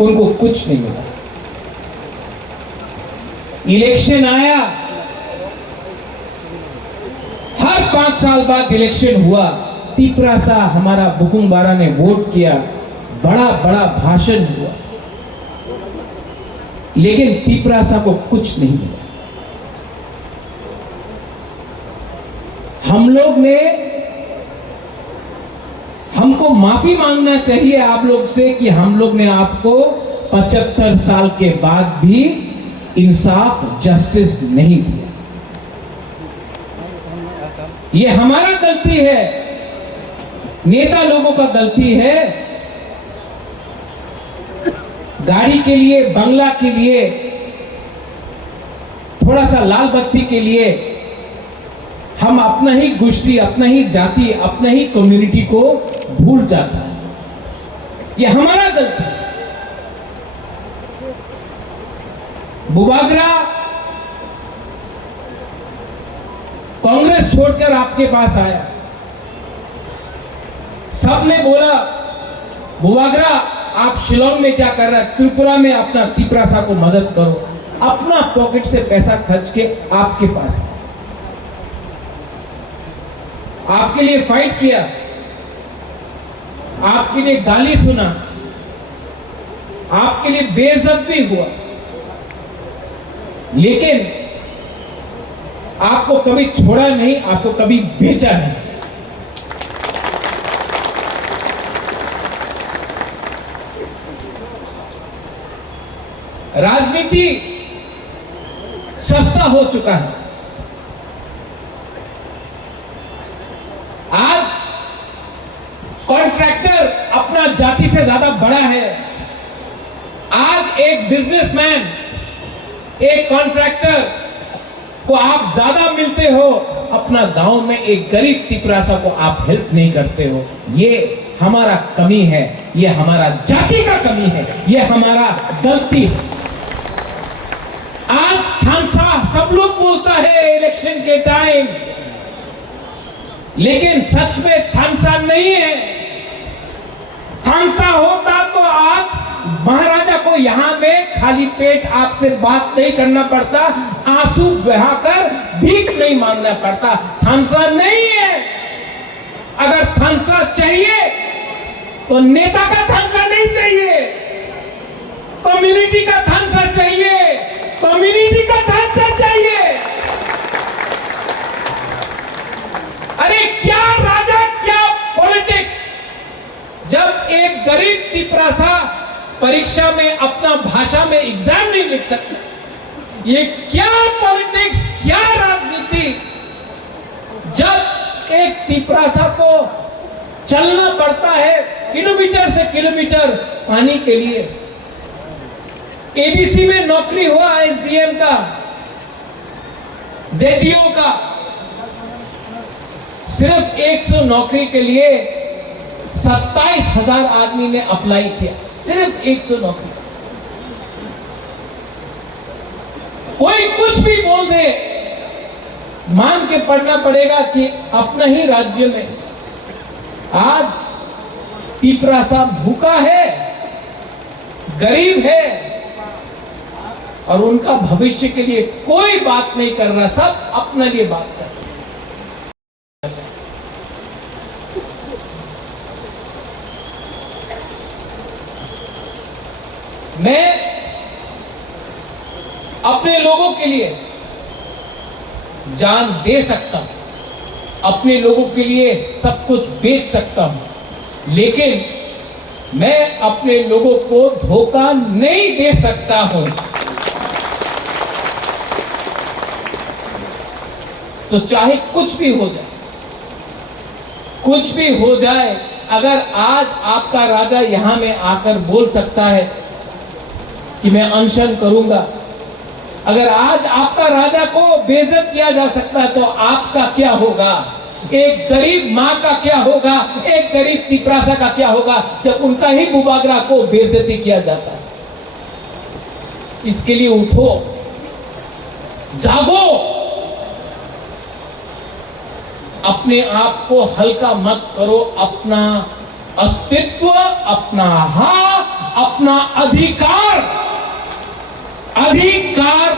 उनको कुछ नहीं मिला। इलेक्शन आया, हर 5 साल बाद इलेक्शन हुआ, तिपरासा हमारा बुकुंबारा ने वोट किया, बड़ा बड़ा भाषण हुआ, लेकिन तिपरासा को कुछ नहीं मिला। हम लोग ने, हमको माफी मांगना चाहिए आप लोग से कि हम लोग ने आपको 75 साल के बाद भी इंसाफ, जस्टिस नहीं दिया। ये हमारा गलती है, नेता लोगों का गलती है। गाड़ी के लिए, बंगला के लिए, थोड़ा सा लाल बत्ती के लिए हम अपना ही गोष्ठी, अपना ही जाति, अपना ही कम्युनिटी को भूल जाता है। ये हमारा गलती है। बुबागरा कांग्रेस छोड़कर आपके पास आया, सबने बोला बुबागरा आप शिलोंग में क्या कर रहा है, त्रिपुरा में अपना तिपरासा को मदद करो। अपना पॉकेट से पैसा खर्च के आपके पास, आपके लिए फाइट किया, आपके लिए गाली सुना, आपके लिए बेइज्जत भी हुआ, लेकिन आपको कभी छोड़ा नहीं, आपको कभी बेचा नहीं। राजनीति सस्ता हो चुका है। आज कॉन्ट्रैक्टर अपना जाति से ज्यादा बड़ा है। आज एक बिजनेसमैन, एक कॉन्ट्रैक्टर को आप ज्यादा मिलते हो, अपना गांव में एक गरीब तिपरासा को आप हेल्प नहीं करते हो। ये हमारा कमी है, ये हमारा जाति का कमी है, ये हमारा गलती है। आज थानसा सब लोग बोलता है इलेक्शन के टाइम, लेकिन सच में थानसा नहीं है। थानसा होता तो आज महाराजा को यहां में खाली पेट आपसे बात नहीं करना पड़ता, आंसू बहाकर भीख नहीं मांगना पड़ता। थानसा नहीं है। अगर थानसा चाहिए तो नेता का थानसा नहीं चाहिए, कम्युनिटी का थानसा चाहिए, कम्युनिटी का थानसा चाहिए। अरे क्या राजा, क्या पॉलिटिक्स। जब एक गरीब तिपरासा परीक्षा में अपना भाषा में एग्जाम नहीं लिख सकता, ये क्या पॉलिटिक्स, क्या राजनीति। जब एक तिपरासा को चलना पड़ता है किलोमीटर से किलोमीटर पानी के लिए। एडीसी में नौकरी हुआ, एसडीएम का, जेडीओ का, सिर्फ 100 नौकरी के लिए 27,000 आदमी ने अप्लाई किया, सिर्फ 100 नौकरी। कोई कुछ भी बोल दे, मान के पढ़ना पड़ेगा कि अपना ही राज्य में आज तिपरासा भूखा है, गरीब है, और उनका भविष्य के लिए कोई बात नहीं कर रहा, सब अपने लिए बात कर रहे। मैं अपने लोगों के लिए जान दे सकता हूं, अपने लोगों के लिए सब कुछ बेच सकता हूं, लेकिन मैं अपने लोगों को धोखा नहीं दे सकता हूं। तो चाहे कुछ भी हो जाए, कुछ भी हो जाए, अगर आज आपका राजा यहां में आकर बोल सकता है कि मैं अनशन करूंगा, अगर आज आपका राजा को बेइज्जत किया जा सकता है, तो आपका क्या होगा, एक गरीब मां का क्या होगा, एक गरीब तिपरासा का क्या होगा, जब उनका ही बुबागरा को बेइज्जती किया जाता है। इसके लिए उठो, जागो, अपने आप को हल्का मत करो, अपना अस्तित्व, अपना हक, अपना अधिकार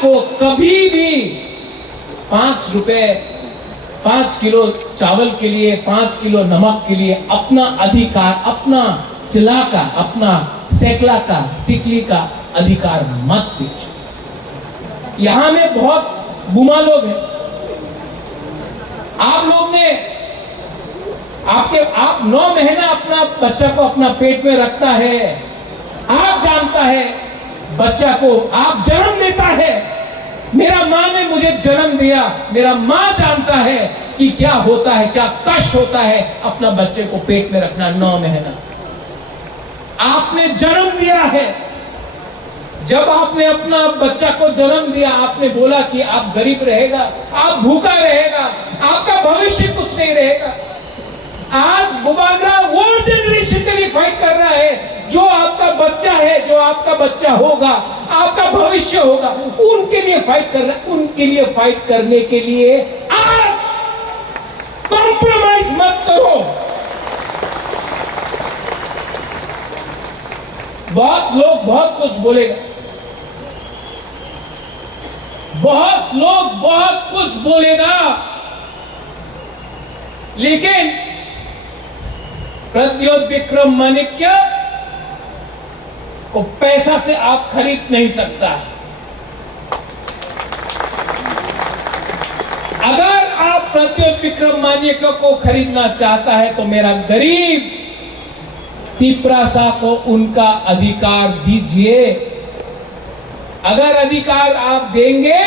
को कभी भी 5 रुपए 5 किलो चावल के लिए, 5 किलो नमक के लिए अपना अधिकार, अपना चिला का, अपना सैकला का, सिकली का अधिकार मत बेचो। यहां में बहुत गुमा लोग हैं। आप लोग ने आप 9 महीना अपना बच्चा को अपना पेट में रखता है, आप जानता है बच्चा को आप जन्म देता है। मेरा माँ ने मुझे जन्म दिया, मेरा माँ जानता है कि क्या होता है, क्या कष्ट होता है अपना बच्चे को पेट में रखना 9 महीना। आपने जन्म दिया है। जब आपने अपना बच्चा को जन्म दिया, आपने बोला कि आप गरीब रहेगा, आप भूखा रहेगा, आपका भविष्य कुछ नहीं रहेगा। आज बुबागरा वो जनरेशन के लिए फाइट कर रहा है जो आपका बच्चा है, जो आपका बच्चा होगा, आपका भविष्य होगा, उनके लिए फाइट कर रहा है। उनके लिए फाइट करने के लिए आज कॉम्प्रोमाइज मत करो। बहुत लोग बहुत कुछ बोलेगा, बहुत लोग बहुत कुछ बोलेगा, लेकिन प्रद्योत विक्रम माणिक्य को पैसा से आप खरीद नहीं सकता है। अगर आप प्रद्योत विक्रम माणिक्य को खरीदना चाहता है तो मेरा गरीब तिपरासा को उनका अधिकार दीजिए। अगर अधिकार आप देंगे,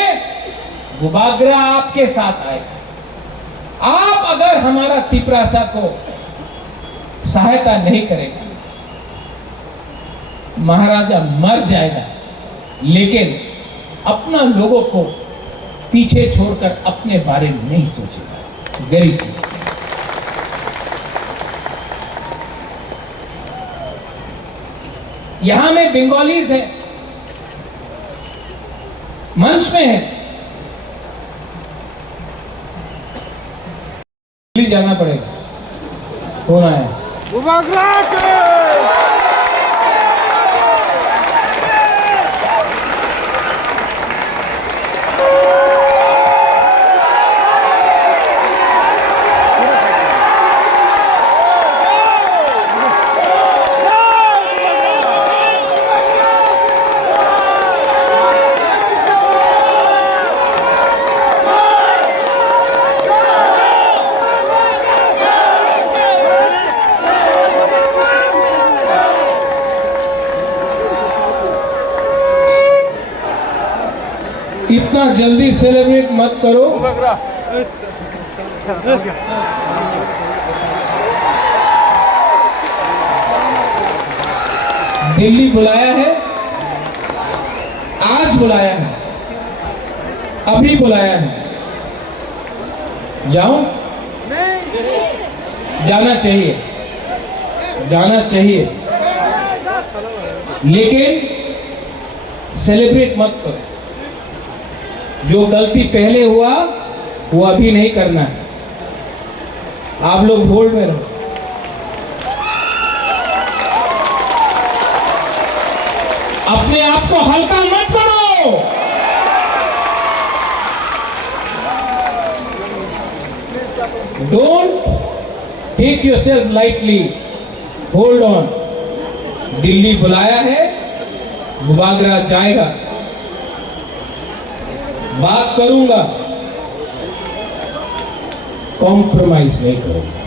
बुबागरा आपके साथ आएगा। आप अगर हमारा तिपरासा को सहायता नहीं करेगा, महाराजा मर जाएगा, लेकिन अपना लोगों को पीछे छोड़कर अपने बारे में नहीं सोचेगा। गरीब यहां में बंगालीज है, मंच में है, दिल्ली जाना पड़ेगा। कौन आया? इतना जल्दी सेलिब्रेट मत करो। दिल्ली बुलाया है, आज बुलाया है, अभी बुलाया है। जाऊं? जाना चाहिए, जाना चाहिए, लेकिन सेलिब्रेट मत करो। जो गलती पहले हुआ वो अभी नहीं करना है। आप लोग होल्ड में रहो। अपने आप को हल्का मत करो। Don't take yourself lightly, hold on. Delhi बुलाया है, बुबागरा जाएगा, बात करूंगा, कॉम्प्रोमाइज नहीं करूंगा।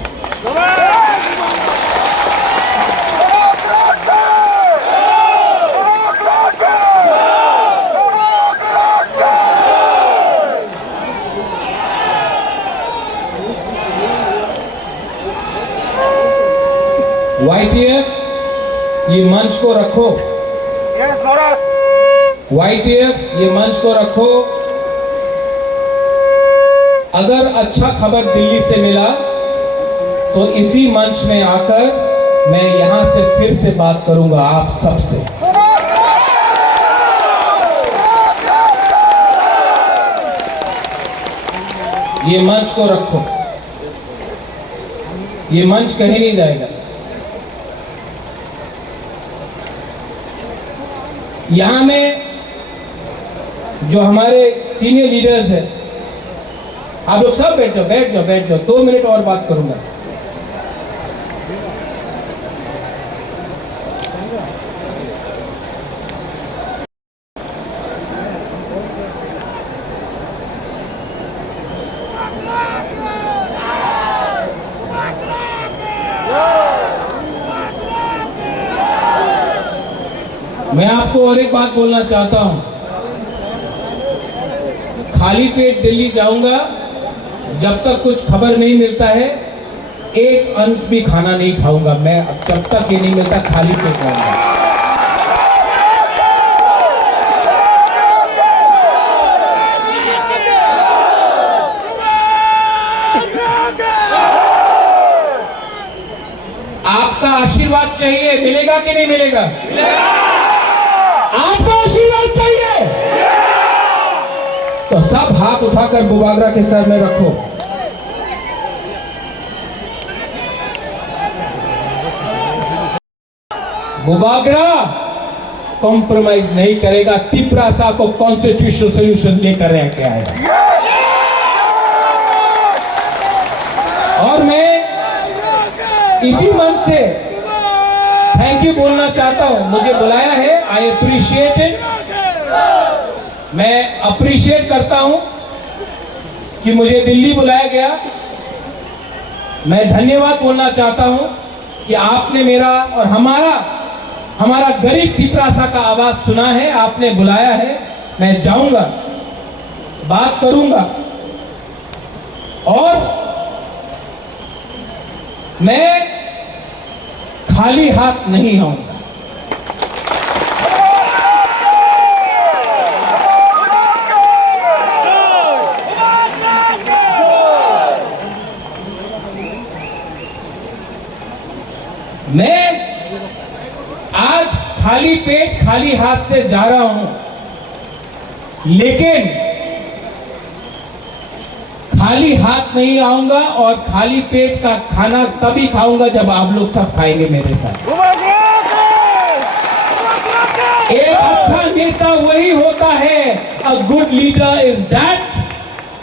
YTF, ये मंच को रखो। YTF, ये मंच को रखो। अगर अच्छा खबर दिल्ली से मिला तो इसी मंच में आकर मैं यहां से फिर से बात करूंगा आप सबसे। ये मंच को रखो, ये मंच कहीं नहीं जाएगा। यहाँ में जो हमारे सीनियर लीडर्स हैं, आप लोग सब बैठ जाओ 2 मिनट और बात करूंगा। मैं आपको और एक बात बोलना चाहता हूं, खाली पेट दिल्ली जाऊंगा, जब तक कुछ खबर नहीं मिलता है एक अंश भी खाना नहीं खाऊंगा मैं, जब तक ये नहीं मिलता खाली पेट रहूंगा। आपका आशीर्वाद चाहिए, मिलेगा कि नहीं मिलेगा? आपका आशीर्वाद चाहिए तो सब हाथ उठाकर बुबागरा के सर में रखो। बुबागरा कॉम्प्रोमाइज नहीं करेगा, तिपरासा को कॉन्स्टिट्यूशनल सॉल्यूशन लेकर रह के आएगा। और मैं इसी मंच से थैंक यू बोलना चाहता हूं, मुझे बुलाया है, आई अप्रिशिएट इट। मैं अप्रिशिएट करता हूं कि मुझे दिल्ली बुलाया गया। मैं धन्यवाद बोलना चाहता हूं कि आपने मेरा और हमारा गरीब तिपरासा का आवाज सुना है, आपने बुलाया है। मैं जाऊंगा, बात करूंगा और मैं खाली हाथ नहीं आऊंगा। मैं आज खाली पेट खाली हाथ से जा रहा हूं, लेकिन खाली हाथ नहीं आऊंगा और खाली पेट का खाना तभी खाऊंगा जब आप लोग सब खाएंगे मेरे साथ। एक अच्छा नेता वही होता है, a good leader is that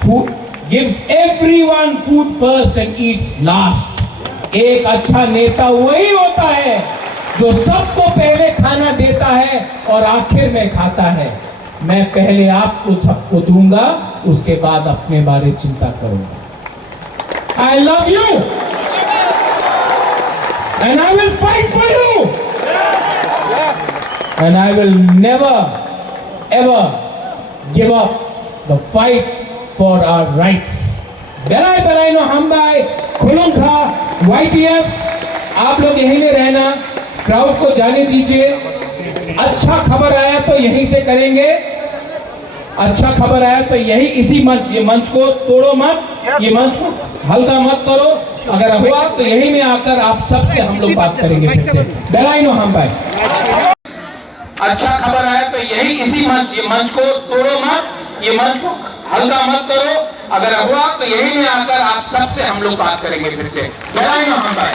who gives everyone food first and Yeats last. एक अच्छा नेता वही होता है जो सबको पहले खाना देता है और आखिर में खाता है। मैं पहले आपको सबको दूंगा, उसके बाद अपने बारे चिंता करूंगा। I love you and I will fight for you and I will never ever give up the fight for our rights. Belai belai no hambai khulungkha YTF, आप लोग यहीं में रहना, क्राउड को जाने दीजिए। अच्छा खबर आया तो यहीं से करेंगे, अच्छा खबर आया तो यही इसी मंच, ये मंच को तोड़ो मत, ये मंच को हल्का मत करो। अगर हुआ तो यही में आकर आप सबसे हम लोग बात करेंगे फिर से। बेलाई नो हम भाई, अच्छा खबर आया तो यही इसी मंच, ये मंच को तोड़ो मत, ये मंच को हल्का मत करो। अगर हुआ तो यही में आकर आप सबसे हम लोग बात करेंगे फिर से। बेलाई नो हम भाई।